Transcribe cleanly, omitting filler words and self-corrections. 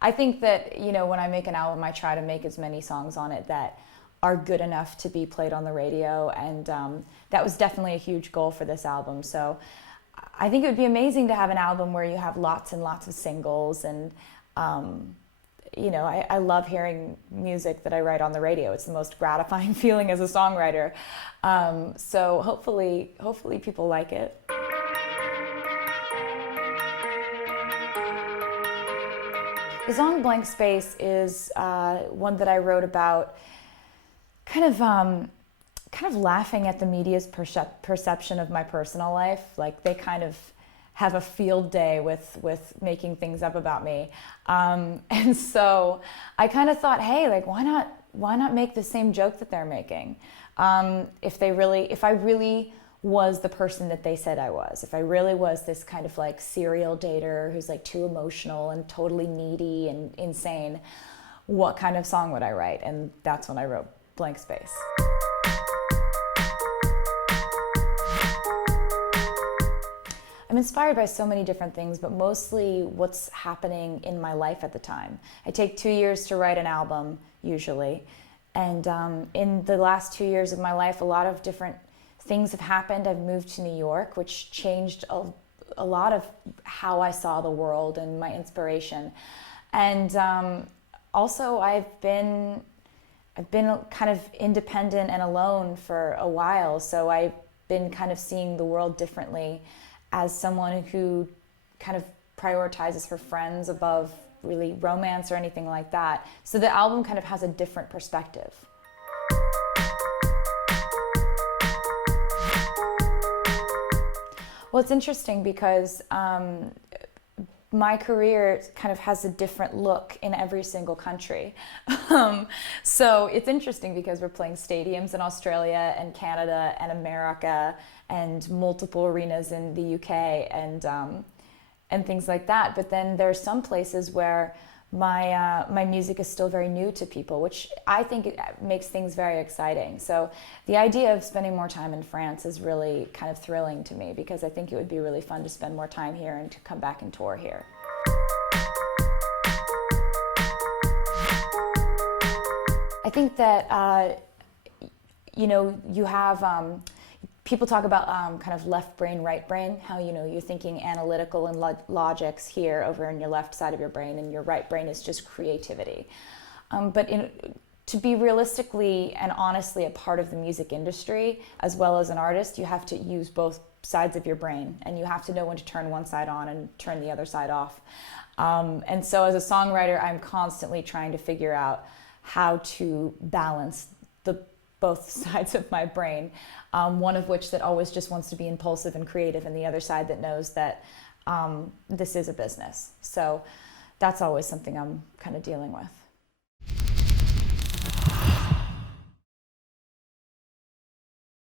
I think that, when I make an album, I try to make as many songs on it that are good enough to be played on the radio, and that was definitely a huge goal for this album. So I think it would be amazing to have an album where you have lots and lots of singles, and I love hearing music that I write on the radio. It's the most gratifying feeling as a songwriter. So hopefully people like it. The song Blank Space is one that I wrote about kind of laughing at the media's perception of my personal life. Like, they kind of have a field day with making things up about me. And so I kind of thought, hey, like, why not make the same joke that they're making? If I really was the person that they said I was, if I really was this kind of like serial dater who's like too emotional and totally needy and insane, what kind of song would I write? And that's when I wrote Blank Space. I'm inspired by so many different things, but mostly what's happening in my life at the time. I take 2 years to write an album, usually. And in the last 2 years of my life, a lot of different things have happened. I've moved to New York, which changed a lot of how I saw the world and my inspiration. And also I've been kind of independent and alone for a while, so I've been kind of seeing the world differently as someone who kind of prioritizes her friends above really romance or anything like that. So the album kind of has a different perspective. Well, it's interesting because my career kind of has a different look in every single country. So it's interesting because we're playing stadiums in Australia and Canada and America and multiple arenas in the UK and things like that. But then there's some places where my music is still very new to people, which I think it makes things very exciting. So the idea of spending more time in France is really kind of thrilling to me, because I think it would be really fun to spend more time here and to come back and tour here. I think that, you have, people talk about kind of left brain, right brain, how, you're thinking analytical and logics here over in your left side of your brain, and your right brain is just creativity. But to be realistically and honestly a part of the music industry, as well as an artist, you have to use both sides of your brain, and you have to know when to turn one side on and turn the other side off. And so as a songwriter, I'm constantly trying to figure out how to balance both sides of my brain, one of which that always just wants to be impulsive and creative, and the other side that knows that this is a business. So that's always something I'm kind of dealing with.